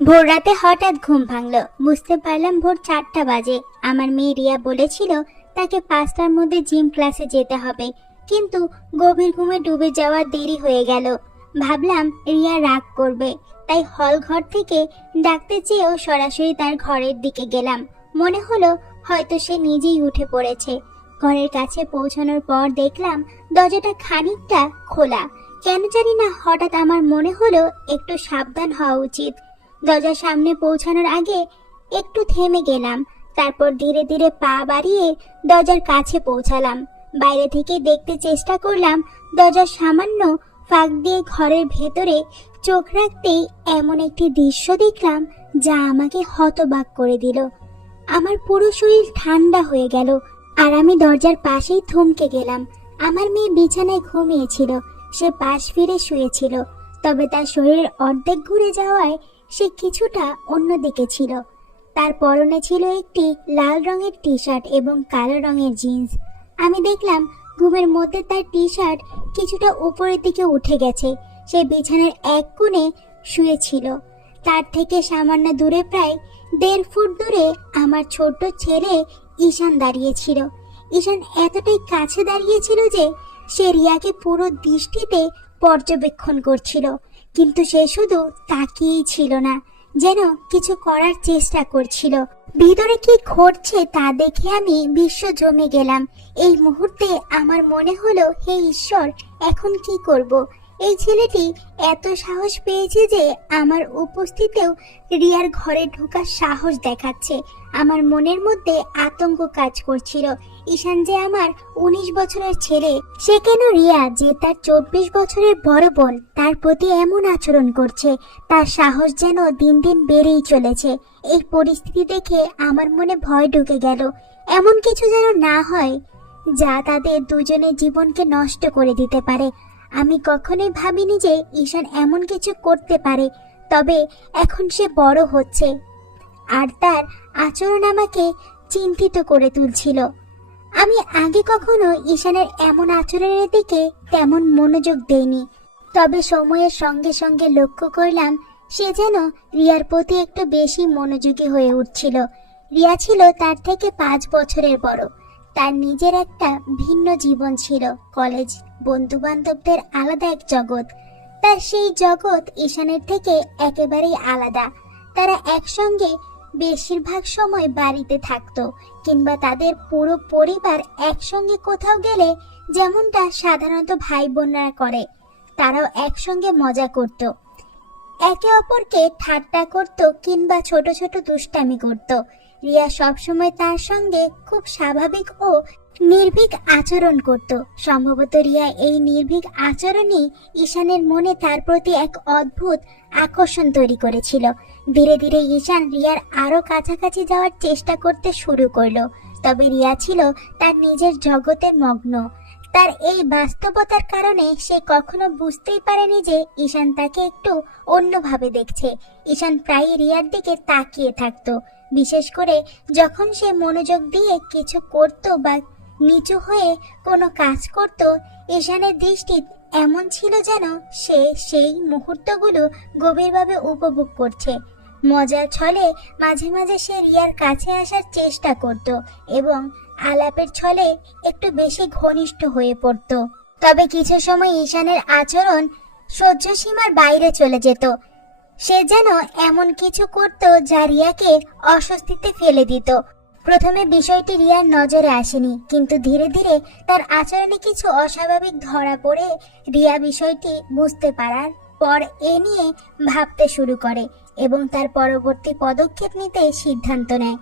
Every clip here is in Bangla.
ভোর রাতে হঠাৎ ঘুম ভাঙলো। বুঝতে পারলাম ভোর 4টা বাজে। আমার মেয়ে রিয়া বলেছিল তাকে 5টার মধ্যে জিম ক্লাসে যেতে হবে, কিন্তু গভীর ঘুমে ডুবে যাওয়ার দেরি হয়ে গেল। ভাবলাম রিয়া রাগ করবে, তাই হল ঘর থেকে ডাকতে চেয়েও সরাসরি তার ঘরের দিকে গেলাম। মনে হলো হয়তো সে নিজেই উঠে পড়েছে। ঘরের কাছে পৌঁছানোর পর দেখলাম দরজাটা খানিকটা খোলা। কেন জানি না হঠাৎ আমার মনে হলো একটু সাবধান হওয়া উচিত। দরজার সামনে পৌঁছানোর আগে একটু থেমে গেলাম, তারপর ধীরে ধীরে পা বাড়িয়ে দরজার কাছে পৌঁছালাম। বাইরে থেকে দেখতে চেষ্টা করলাম। দরজার সামান্য ফাঁক দিয়ে ঘরের ভেতরে চোখ রাখতেই এমন একটি দৃশ্য দেখলাম যা আমাকে হতবাক করে দিল। আমার পুরো শরীর ঠান্ডা হয়ে গেল, আর আমি দরজার পাশেই থমকে গেলাম। আমার মেয়ে বিছানায় ঘুমিয়েছিল। সে পাশ ফিরে শুয়েছিল, তবে তার শরীরের অর্ধেক ঘুরে যাওয়ায় সে কিছুটা অন্যদিকে ছিল। তার পরনে ছিল একটি লাল রঙের টি শার্ট এবং কালো রঙের জিন্স। আমি দেখলাম ঘুমের মধ্যে তার টি শার্ট কিছুটা উপরের দিকে উঠে গেছে। সে বিছানার এক কোণে শুয়েছিল। তার থেকে সামান্য দূরে, প্রায় 1.5 ফুট দূরে, আমার ছোট্ট ছেলে ঈশান দাঁড়িয়েছিল। ঈশান এতটাই কাছে দাঁড়িয়েছিল যে সে রিয়াকে পুরো দৃষ্টিতে পর্যবেক্ষণ করছিল, কিন্তু সে শুধু তাকিয়েই ছিল না, যেন কিছু করার চেষ্টা করছিল। ভিতরে কি ঘটছে তা দেখে আমি বিশ্ব জমে গেলাম। এই মুহূর্তে আমার মনে হলো, হে ঈশ্বর, এখন কি করব? এই ছেলেটি এত সাহস পেয়েছে যে আমার উপস্থিতিতেও রিয়ার ঘরে ঢোকার সাহস দেখাচ্ছে। আমার মনের মধ্যে আতঙ্ক কাজ করছিল। ঈশান যে আমার 19 বছরের ছেলে, সে কেন রিয়া যে তার 24 বছরের বড় বোন, তার প্রতি এমন আচরণ করছে? তার সাহস যেন দিন দিন বেড়েই চলেছে। এই পরিস্থিতি দেখে আমার মনে ভয় ঢুকে গেল। এমন কিছু যেন না হয় যা তাদের দুজনের জীবনকে নষ্ট করে দিতে পারে। আমি কখনোই ভাবিনি যে ঈশান এমন কিছু করতে পারে, তবে এখন সে বড় হচ্ছে, আর তার আচরণ আমাকে চিন্তিত করে তুলছিল। আমি আগে কখনো ঈশানের এমন আচরণের দিকে তেমন মনোযোগ দেইনি, তবে সময়ের সঙ্গে সঙ্গে লক্ষ্য করলাম সে যেন রিয়ার প্রতি একটু বেশি মনোযোগী হয়ে উঠছিল। রিয়া ছিল তার থেকে 5 বছরের বড়। তার নিজের একটা ভিন্ন জীবন ছিল, কলেজ, বন্ধু বান্ধবদের আলাদা এক জগৎ। তার সেই জগৎ ঈশানের থেকে একেবারেই আলাদা। তারা একসঙ্গে বেশিরভাগ সময় বাড়িতে থাকতো, কিংবা তাদের পুরো পরিবার একসঙ্গে কোথাও গেলে যেমনটা সাধারণত ভাই বোনরা করে, তারাও একসঙ্গে মজা করত, একে অপরকে ঠাট্টা করত কিংবা ছোট ছোট দুষ্টামি করত। রিয়া সবসময় তার সঙ্গে খুব স্বাভাবিক ও নির্ভীক আচরণ করত। সম্ভবত রিয়া এই নির্ভীক আচরণই ঈশানের মনে তার প্রতি এক অদ্ভুত আকর্ষণ তৈরি করেছিল। ধীরে ধীরে ঈশান রিয়ার আরো কাছাকাছি যাওয়ার চেষ্টা করতে শুরু করলো, তবে রিয়া ছিল তার নিজের জগতে মগ্ন। তার এই বাস্তবতার কারণে সে কখনো বুঝতেই পারেনি যে ঈশান তাকে একটু অন্যভাবে দেখছে। ঈশান প্রায়ই রিয়ার দিকে তাকিয়ে থাকতো, বিশেষ করে যখন সে মনোযোগ দিয়ে কিছু করত বা নিচু হয়ে কোনো কাজ করত। ঈশানের দৃষ্টি এমন ছিল যেন সে সেই মুহূর্তগুলো গভীরভাবে উপভোগ করছে। মজার ছলে মাঝে মাঝে সে রিয়ার কাছে আসার চেষ্টা করত এবং আলাপের ছলে একটু বেশি ঘনিষ্ঠ হয়ে পড়ত। তবে কিছু সময় ঈশানের আচরণ সহ্য সীমার বাইরে চলে যেত। সে যেন এমন কিছু করত যা রিয়াকে অস্বস্তিতে ফেলে দিত। প্রথমে বিষয়টি রিয়ার নজরে আসেনি, কিন্তু ধীরে ধীরে তার আচরণে কিছু অস্বাভাবিক ধরা পড়ে রিয়া বিষয়টি বুঝতে পারার পর এ নিয়ে ভাবতে শুরু করে এবং তার পরবর্তী পদক্ষেপ নিতে সিদ্ধান্ত নেয়।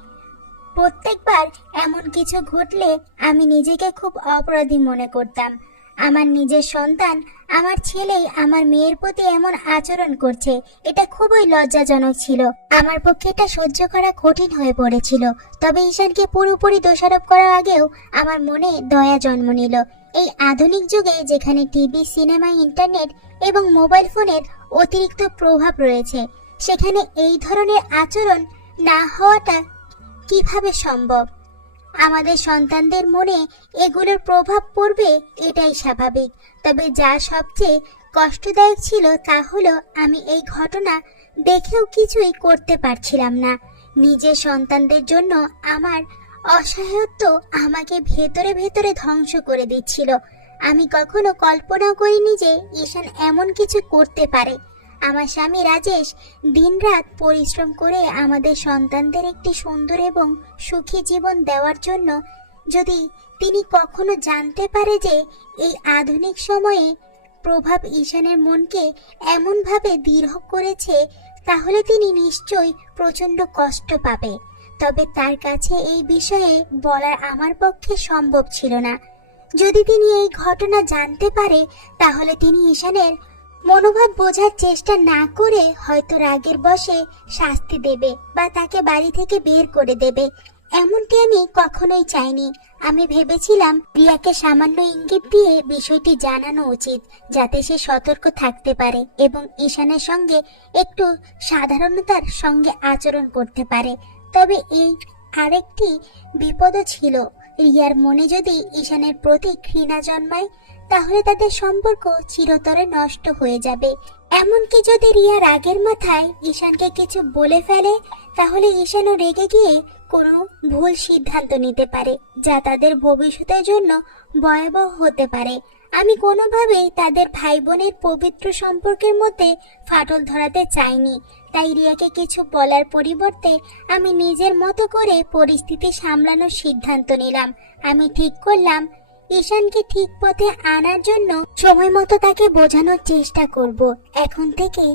প্রত্যেকবার এমন কিছু ঘটলে আমি নিজেকে খুব অপরাধী মনে করতাম। আমার নিজের সন্তান, আমার ছেলেই আমার মেয়ের প্রতি এমন আচরণ করছে, এটা খুবই লজ্জাজনক ছিল। আমার পক্ষে এটা সহ্য করা কঠিন হয়ে পড়েছিল। তবে ঈশানকে পুরোপুরি দোষারোপ করার আগেও আমার মনে দয়া জন্ম নিল। এই আধুনিক যুগে যেখানে টিভি, সিনেমা, ইন্টারনেট এবং মোবাইল ফোনের অতিরিক্ত প্রভাব রয়েছে, সেখানে এই ধরনের আচরণ না হওয়াটা কিভাবে সম্ভব? আমাদের সন্তানদের মনে এগুলোর প্রভাব পড়বে, এটাই স্বাভাবিক। তবে যা সবচেয়ে কষ্টদায়ক ছিল তা হলো আমি এই ঘটনা দেখেও কিছুই করতে পারছিলাম না। নিজের সন্তানদের জন্য আমার অসহায়ত্ব আমাকে ভেতরে ভেতরে ধ্বংস করে দিচ্ছিল। আমি কখনো কল্পনাও করিনি যে ঈশান এমন কিছু করতে পারে। আমার স্বামী রাজেশ দিনরাত পরিশ্রম করে আমাদের সন্তানদের একটি সুন্দর এবং সুখী জীবন দেওয়ার জন্য যদি তিনি কখনো জানতে পারে যে এই আধুনিক সময়ে প্রভাব ঈশানের মনকে এমনভাবে দৃঢ় করেছে, তাহলে তিনি নিশ্চয়ই প্রচন্ড কষ্ট পাবে। তবে তার কাছে এই বিষয়ে বলার আমার পক্ষে সম্ভব ছিল না। যদি তিনি এই ঘটনা জানতে পারে, তাহলে তিনি ঈশানের মনোভাব বোঝার চেষ্টা না করে হয়তো রাগের বশে শাস্তি দেবে বা তাকে বাড়ি থেকে বের করে দেবে। এমনটি আমি কখনোই চাইনি। আমি ভেবেছিলাম রিয়াকে সামান্য ইঙ্গিত দিয়ে বিষয়টি জানানো উচিত, যাতে সে সতর্ক থাকতে পারে এবং ঈশানের সঙ্গে একটু সাধারণতার সঙ্গে আচরণ করতে পারে। তবে এই আরেকটি বিপদও ছিল। রিয়ার মনে যদি ঈশানের প্রতি ঘৃণা জন্মায়, তাহলে তাদের সম্পর্ক চিরতরে নষ্ট হয়ে যাবে। এমনকি যদি রিয়া রাগের মাথায় ঈশানকে কিছু বলে ফেলে, তাহলে ঈশানও রেগে গিয়ে কোনো ভুল সিদ্ধান্ত নিতে পারে, যা তাদের ভবিষ্যতের জন্য ভয়াবহ হতে পারে। আমি কোনোভাবেই তাদের ভাই বোনের পবিত্র সম্পর্কের মধ্যে ফাটল ধরাতে চাইনি। তাই রিয়াকে কিছু বলার পরিবর্তে আমি নিজের মতো করে পরিস্থিতি সামলানোর সিদ্ধান্ত নিলাম। আমি ঠিক করলাম ঈশানকে ঠিক পথে আনার জন্য সময় মতো তাকে বোঝানোর চেষ্টা করব। এখন থেকে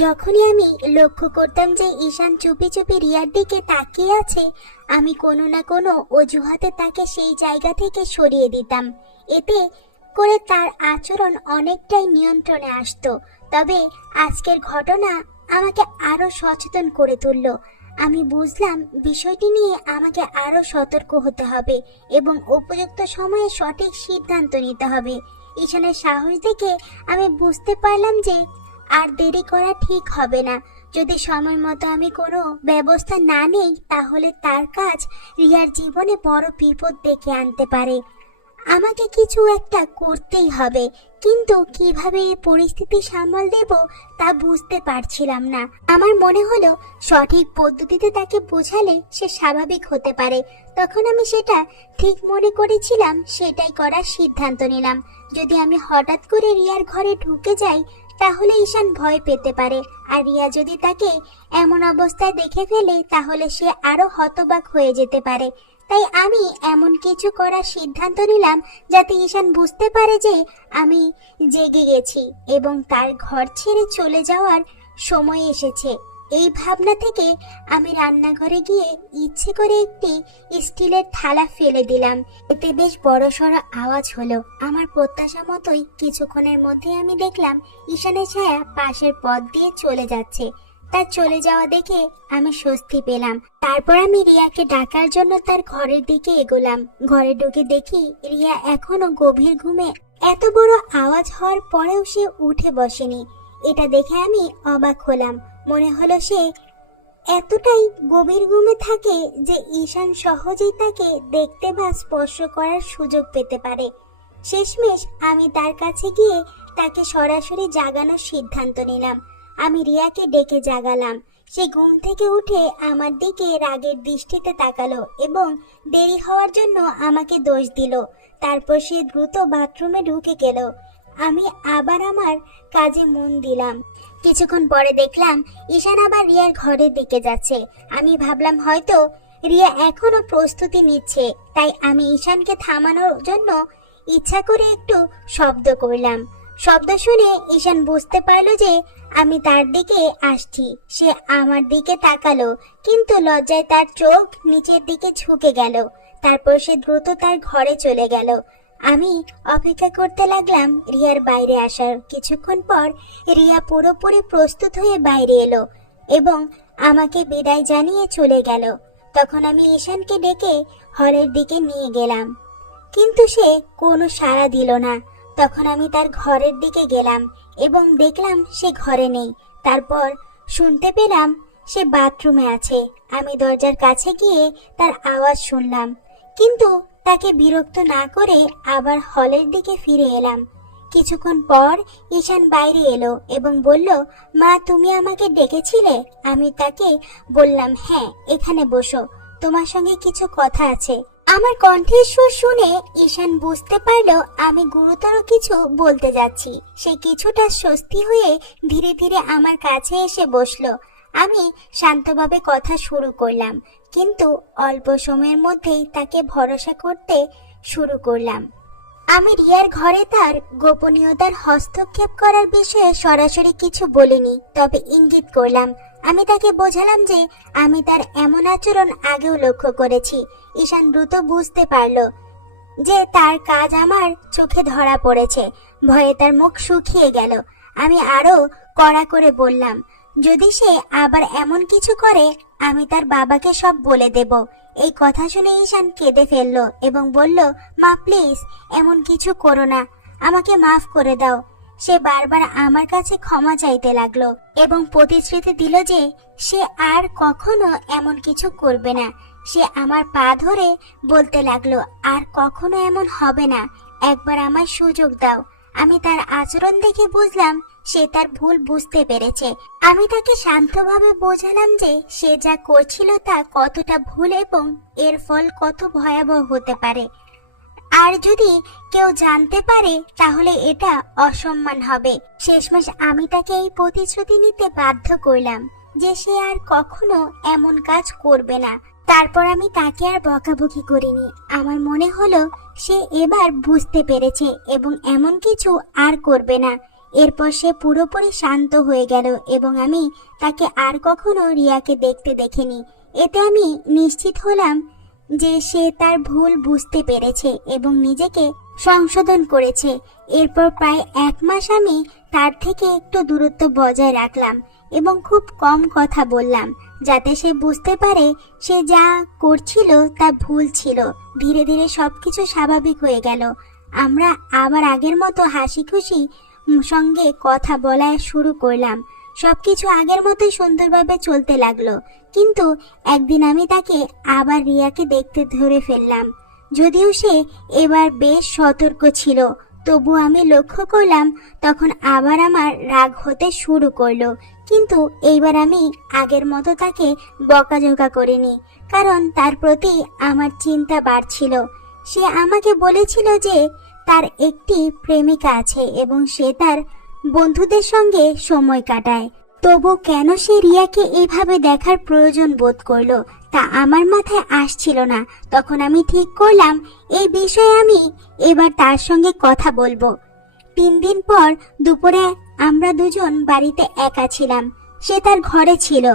যখনই আমি লক্ষ্য করতাম যে ঈশান চুপি চুপি রিয়ার দিকে তাকিয়ে আছে, আমি কোনো না কোনো অজুহাতে তাকে সেই জায়গা থেকে সরিয়ে দিতাম। এতে করে তার আচরণ অনেকটাই নিয়ন্ত্রণে আসতো। তবে আজকের ঘটনা আমাকে আরো সচেতন করে তুলল। আমি বুঝলাম বিষয়টি নিয়ে আমাকে আরো সতর্ক হতে হবে এবং উপযুক্ত সময়ে সঠিক সিদ্ধান্ত নিতে হবে। ঈশানের সাহস দেখে আমি বুঝতে পারলাম যে আর দেরি করা ঠিক হবে না। যদি সময় মতো আমি কোনো ব্যবস্থা না নেই, তাহলে তার কাজ রিয়ার জীবনে বড় বিপদ ডেকে আনতে পারে। আমাকে কিছু একটা করতেই হবে, কিন্তু কিভাবে এই পরিস্থিতি সামাল দেব তা বুঝতে পারছিলাম না। আমার মনে হলো সঠিক পদ্ধতিতে তাকে বোঝালে সে স্বাভাবিক হতে পারে। তখন আমি সেটা ঠিক মনে করেছিলাম, সেটাই করার সিদ্ধান্ত নিলাম। যদি আমি হঠাৎ করে রিয়ার ঘরে ঢুকে যাই, তাহলে ঈশান ভয় পেতে পারে, আর রিয়া যদি তাকে এমন অবস্থায় দেখে ফেলে, তাহলে সে আরো হতবাক হয়ে যেতে পারে। তাই আমি এমন কিছু করার সিদ্ধান্ত নিলাম যাতে ঈশান বুঝতে পারে যে আমি জেগে গেছি এবং তার ঘর ছেড়ে চলে যাওয়ার সময় এসেছে। এই ভাবনা থেকে আমি রান্নাঘরে গিয়ে ইচ্ছে করে একটি স্টিলের থালা ফেলে দিলাম। এতে বেশ বড়সড় আওয়াজ হলো। আমার প্রত্যাশা মতোই কিছুক্ষণের মধ্যে আমি দেখলাম ঈশানের ছায়া পাশের পথ দিয়ে চলে যাচ্ছে। তার চলে যাওয়া দেখে আমি স্বস্তি পেলাম। তারপর আমি রিয়াকে ডাকার জন্য তার ঘরের দিকে এগোলাম। ঘরে ঢুকে দেখি রিয়া এখনো গভীর ঘুমে। এত বড় আওয়াজ হওয়ার পরেও সে উঠে বসেনি। এটা দেখে আমি অবাক হলাম। মনে হলো সে এতটাই গভীর ঘুমে থাকে যে ঈশান সহজেই তাকে দেখতে বা স্পর্শ করার সুযোগ পেতে পারে। শেষমেশ আমি তার কাছে গিয়ে তাকে সরাসরি জাগানোর সিদ্ধান্ত নিলাম। আমি রিয়াকে ডেকে জাগালাম। সে ঘুম থেকে উঠে আমার দিকে রাগের দৃষ্টিতে তাকালো এবং দেরি হওয়ার জন্য আমাকে দোষ দিল। তারপর সে দ্রুত বাথরুমে ঢুকে গেল। আমি আবার আমার কাজে মন দিলাম। কিছুক্ষণ পরে দেখলাম ঈশান আবার রিয়ার ঘরের দিকে যাচ্ছে। আমি ভাবলাম হয়তো রিয়া এখনো প্রস্তুতি নিচ্ছে, তাই আমি ঈশানকে থামানোর জন্য ইচ্ছা করে একটু শব্দ করলাম। শব্দ শুনে ঈশান বুঝতে পারলো যে আমি তার দিকে আসছি। সে আমার দিকে তাকালো, কিন্তু লজ্জায় তার চোখ নিচের দিকে ঝুঁকে গেল। তারপর সে দ্রুত তার ঘরে চলে গেল। আমি অপেক্ষা করতে লাগলাম রিয়ার বাইরে আসার। কিছুক্ষণ পর রিয়া পুরোপুরি প্রস্তুত হয়ে বাইরে এলো এবং আমাকে বিদায় জানিয়ে চলে গেল। তখন আমি ঈশানকে ডেকে হলের দিকে নিয়ে গেলাম, কিন্তু সে কোনো সাড়া দিল না। তখন আমি তার ঘরের দিকে গেলাম এবং দেখলাম সে ঘরে নেই। তারপর শুনতে পেলাম সে বাথরুমে আছে। আমি দরজার কাছে গিয়ে তার আওয়াজ শুনলাম, কিন্তু তাকে বিরক্ত না করে আবার হলের দিকে ফিরে এলাম। কিছুক্ষণ পর ঈশান বাইরে এলো এবং বলল, মা তুমি আমাকে ডেকেছিলে? আমি তাকে বললাম, হ্যাঁ এখানে বসো, তোমার সঙ্গে কিছু কথা আছে। আমার কণ্ঠের সুর শুনে ঈশান বুঝতে পারলো আমি গুরুতর কিছু বলতে যাচ্ছি। সে কিছুটা স্বস্তি হয়ে ধীরে ধীরে আমার কাছে এসে বসলো। আমি শান্তভাবে কথা শুরু করলাম, কিন্তু অল্প সময়ের মধ্যেই তাকে ভরসা করতে শুরু করলাম। আমি রিয়ার ঘরে তার গোপনীয়তার হস্তক্ষেপ করার বিষয়ে সরাসরি কিছু বলিনি, তবে ইঙ্গিত করলাম। আমি তাকে বোঝালাম যে আমি তার এমন আচরণ আগেও লক্ষ্য করেছি। ঈশান দ্রুত বুঝতে পারল যে তার কাজ আমার চোখে ধরা পড়েছে। ভয়ে তার মুখ শুকিয়ে গেল। আমি আরো কড়া করে বললাম, যদি সে আবার এমন কিছু করে আমি তার বাবাকে সব বলে দেব। এই কথা শুনে ঈশান কেঁদে ফেলল এবং বলল, মা প্লিজ এমন কিছু করো না, আমাকে মাফ করে দাও। সে বারবার আমার কাছে ক্ষমা চাইতে লাগলো এবং প্রতিশ্রুতি দিল যে সে আর কখনো এমন কিছু করবে না। সে আমার পা ধরে বলতে লাগলো, আর কখনো এমন হবে না, একবার আমার সুযোগ দাও। আমি তার আচরণ দেখে বুঝলাম সে তার ভুল বুঝতে পেরেছে। আমি তাকে শান্তভাবে বোঝালাম যে সে যা করছিল তা কতটা ভুল এবং এর ফল কত ভয়াবহ হতে পারে। আর যদি কেউ জানতে পারে তাহলে এটা অসম্মান হবে। শেষমেশ আমি তাকে এই প্রতিশ্রুতি নিতে বাধ্য করলাম যে সে আর কখনো এমন কাজ করবে না। তারপর আমি তাকে আর বকাবকি করিনি। আমার মনে হলো সে এবার বুঝতে পেরেছে এবং এমন কিছু আর করবে না। এরপর সে পুরোপুরি শান্ত হয়ে গেল এবং আমি তাকে আর কখনো রিয়াকে দেখতে দেখিনি। এতে আমি নিশ্চিত হলাম যে সে তার ভুল বুঝতে পেরেছে এবং নিজেকে সংশোধন করেছে। এরপর প্রায় 1 মাস আমি তার থেকে একটু দূরত্ব বজায় রাখলাম এবং খুব কম কথা বললাম, যাতে সে বুঝতে পারে সে যা করছিল তা ভুল ছিল। ধীরে ধীরে সবকিছু স্বাভাবিক হয়ে গেল। আমরা আবার আগের মতো হাসি খুশি সঙ্গে কথা বলা শুরু করলাম। সবকিছু আগের মতোই সুন্দরভাবে চলতে লাগলো। কিন্তু একদিন আমি তাকে আবার রিয়াকে দেখতে ধরে ফেললাম। যদিও সে এবার বেশ সতর্ক ছিল, তবু আমি লক্ষ্য করলাম তখন আবার আমার রাগ হতে শুরু করলো। কিন্তু এইবার আমি আগের মতো তাকে বকাঝকা করিনি, কারণ তার প্রতি আমার চিন্তা বাড়ছিল। সে আমাকে বলেছিল যে তার একটি প্রেমিকা আছে এবং সে তার বন্ধুদের সঙ্গে সময় কাটায়। তবু কেন সে রিয়াকে এভাবে দেখার প্রয়োজন বোধ করলো তা আমার মাথায় আসছিল না। তখন আমি ঠিক করলাম এই বিষয়ে আমি এবার তার সঙ্গে কথা বলবো। 3 দিন পর দুপুরে আমরা দুজন বাড়িতে একা ছিলাম। সে তার ঘরে ছিল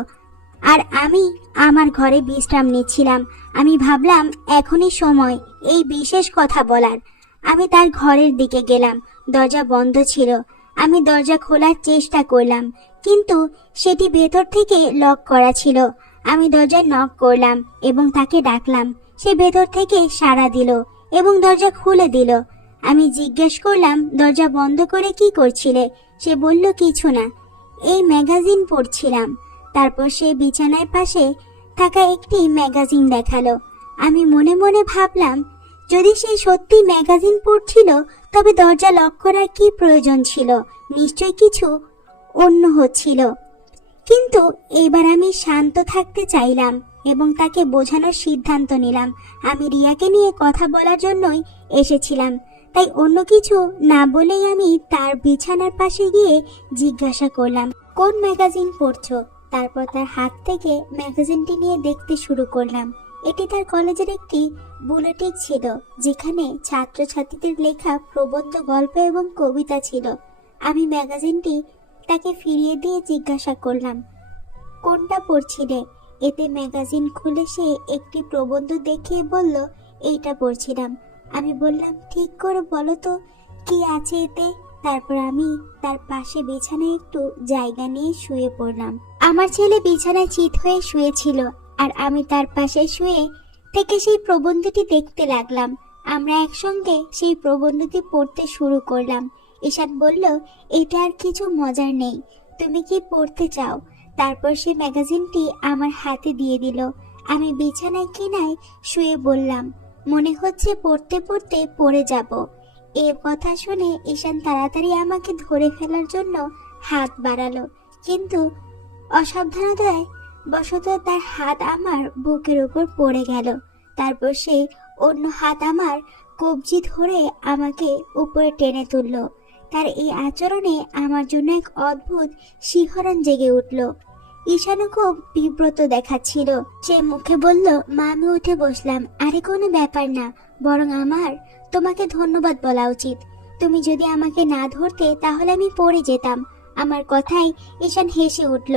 আর আমি আমার ঘরে বিশ্রাম নিচ্ছিলাম। আমি ভাবলাম এখনই সময় এই বিশেষ কথা বলার। আমি তার ঘরের দিকে গেলাম। দরজা বন্ধ ছিল। আমি দরজা খোলার চেষ্টা করলাম, কিন্তু সেটি ভেতর থেকে লক করা ছিল। আমি দরজায় নক করলাম এবং তাকে ডাকলাম। সে ভেতর থেকে সাড়া দিল এবং দরজা খুলে দিল। আমি জিজ্ঞেস করলাম, দরজা বন্ধ করে কি করছিলে? সে বলল, কিছু না, এই ম্যাগাজিন পড়ছিলাম। তারপর সে বিছানার পাশে থাকা একটি ম্যাগাজিন দেখালো। আমি মনে মনে ভাবলাম, যদি সে সত্যি ম্যাগাজিন পড়ছিল তবে দরজা লক করার কি প্রয়োজন ছিল? নিশ্চয় কিছু অন্য হচ্ছিল। কিন্তু এবার আমি শান্ত থাকতে চাইলাম এবং তাকে বোঝানোর সিদ্ধান্ত নিলাম আমি রিয়াকে নিয়ে কথা বলার জন্যই এসেছিলাম। তাই অন্য কিছু না বলেই আমি তার বিছানার পাশে গিয়ে জিজ্ঞাসা করলাম, কোন ম্যাগাজিন পড়ছো? তারপর তার হাত থেকে ম্যাগাজিনটি নিয়ে দেখতে শুরু করলাম। এটি তার কলেজের একটি বুলেটিন ছিল, যেখানে ছাত্রছাত্রীদের লেখা প্রবন্ধ, গল্প এবং কবিতা ছিল। আমি ম্যাগাজিনটি তাকে ফিরিয়ে দিয়ে জিজ্ঞাসা করলাম, কোনটা পড়ছিলে? এতে ম্যাগাজিন খুলে সে একটি প্রবন্ধ দেখিয়ে বলল, এইটা পড়ছিলাম। আমি বললাম, ঠিক করে বলো তো কি আছে এতে। তারপর আমি তার পাশে বিছানায় একটু জায়গা নিয়ে শুয়ে পড়লাম। আমার ছেলে বিছানায় চিত হয়ে শুয়েছিল আর আমি তার পাশে শুয়ে থেকে সেই প্রবন্ধটি দেখতে লাগলাম। আমরা একসঙ্গে সেই প্রবন্ধটি পড়তে শুরু করলাম। ঈশান বলল, এটা আর কিছু মজার নেই, তুমি কি পড়তে চাও? তারপর সে ম্যাগাজিনটি আমার হাতে দিয়ে দিল। আমি বিছানায় কিনায় শুয়ে বললাম, মনে হচ্ছে পড়তে পড়তে পড়ে যাব। এ কথা শুনে ঈশান তাড়াতাড়ি আমাকে ধরে ফেলার জন্য হাত বাড়ালো, কিন্তু অসাবধানতায় বশত তার হাত আমার বুকের উপর পড়ে গেল। তারপর সে অন্য হাত আমার কবজি ধরে আমাকে উপরে টেনে তুললো। তার এই আচরণে আমার জন্য এক অদ্ভুত শিহরণ জেগে উঠল। ঈশানও খুব বিব্রত দেখাচ্ছিল। সে মুখে বলল, মা আমি উঠে বসলাম। আরে কোনো ব্যাপার না, বরং আমার তোমাকে ধন্যবাদ বলা উচিত। তুমি যদি আমাকে না ধরতে তাহলে আমি পড়ে যেতাম। আমার কথায় ঈশান হেসে উঠল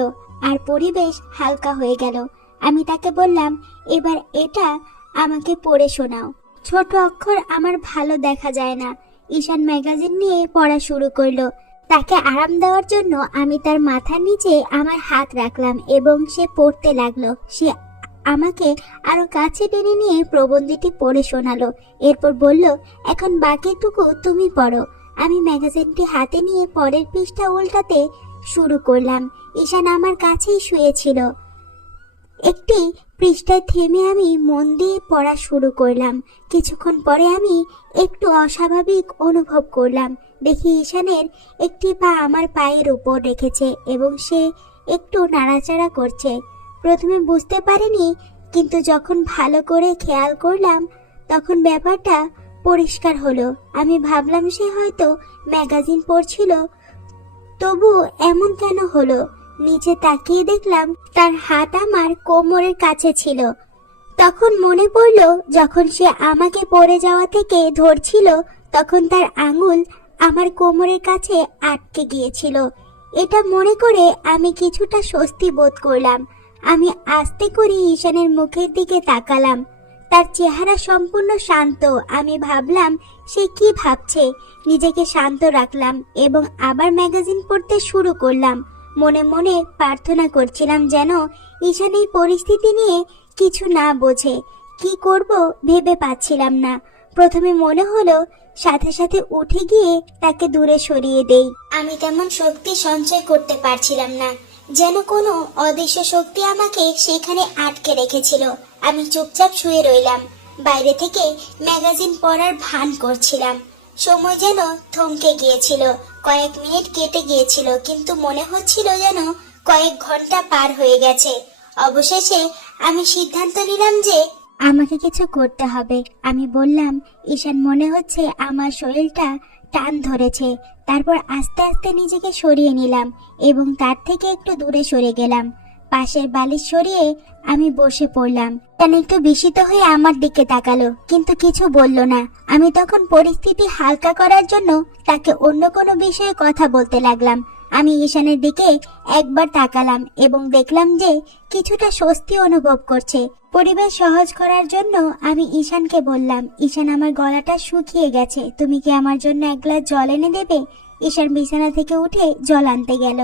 আর পরিবেশ হালকা হয়ে গেল। আমি তাকে বললাম, এবার এটা আমাকে পড়ে শোনাও। ছোট অক্ষর আমার ভালো দেখা যায় না। ঈশান ম্যাগাজিন নিয়ে পড়া শুরু করলো। তাকে আরাম দেওয়ার জন্য আমি তার মাথার নিচে আমার হাত রাখলাম এবং সে পড়তে লাগলো। সে আমাকে আরো কাছে টেনে নিয়ে প্রবন্ধটি পড়ে শোনালো। এরপর বলল, এখন বাকিটুকু তুমি পড়ো। আমি ম্যাগাজিনটি হাতে নিয়ে পরের পৃষ্ঠা উল্টাতে শুরু করলাম। ঈশান আমার কাছেই শুয়েছিল। একটি পৃষ্ঠায় থেমে আমি মন দিয়ে পড়া শুরু করলাম। কিছুক্ষণ পরে আমি একটু অস্বাভাবিক অনুভব করলাম। দেখি ঈশানের একটি পা আমার পায়ের উপর রেখেছে এবং সে একটু নাড়াচাড়া করছে। প্রথমে বুঝতে পারিনি, কিন্তু যখন ভালো করে খেয়াল করলাম তখন ব্যাপারটা পরিষ্কার হলো। আমি ভাবলাম সে হয়তো ম্যাগাজিন পড়ছিল। তবু এমন কেন হলো? নিচে তাকিয়ে দেখলাম তার হাত আমার কোমরের কাছে ছিল। তখন মনে পড়লো, যখন সে আমাকে পড়ে যাওয়া থেকে ধরছিল তখন তার আঙুল আমার কোমরের কাছে আটকে গিয়েছিল। এটা মনে করে আমি কিছুটা স্বস্তি বোধ করলাম। আমি আস্তে করে ঈশানের মুখের দিকে তাকালাম। তার চেহারা সম্পূর্ণ শান্ত। আমি ভাবলাম সে কি ভাবছে। নিজেকে শান্ত রাখলাম এবং আবার ম্যাগাজিন পড়তে শুরু করলাম। মনে মনে প্রার্থনা করছিলাম যেন ঈশান এই পরিস্থিতি নিয়ে কিছু না বোঝে। কি করব ভেবে পাচ্ছিলাম না। প্রথমে মনে হলো সাথে সাথে উঠে গিয়ে তাকে দূরে সরিয়ে দেই। আমি তেমন শক্তি সঞ্চয় করতে পারছিলাম না, যেন কোনো অদৃশ্য শক্তি আমাকে সেখানে আটকে রেখেছিল। আমি চুপচাপ শুয়ে রইলাম, বাইরে থেকে ম্যাগাজিন পড়ার ভান করছিলাম। সময় যেন থমকে গিয়েছিল। কয়েক মিনিট কেটে গিয়েছিল, কিন্তু মনে হচ্ছিল যেন কয়েক ঘন্টা পার হয়ে গেছে। অবশেষে আমি সিদ্ধান্ত নিলাম যে আমাকে কিছু করতে হবে। আমি বললাম, ঈশান মনে হচ্ছে আমার শরীরটা টান ধরেছে। তারপর আস্তে আস্তে নিজেকে সরিয়ে নিলাম এবং তার থেকে একটু দূরে সরে গেলাম। পাশের বালিশ সরিয়ে আমি বসে পড়লাম। ঈশান একটু বিস্মিত হয়ে আমার দিকে তাকালো, কিন্তু কিছু বলল না। আমি তখন পরিস্থিতি হালকা করার জন্য তাকে অন্য কোনো বিষয়ে কথা বলতে লাগলাম। আমি ঈশানের দিকে একবার তাকালাম এবং দেখলাম যে কিছুটা স্বস্তি অনুভব করছে। পরিবেশ সহজ করার জন্য আমি ঈশানকে বললাম, ঈশান আমার গলাটা শুকিয়ে গেছে, তুমি কি আমার জন্য এক গ্লাস জল এনে দেবে? ঈশান বিছানা থেকে উঠে জল আনতে গেল।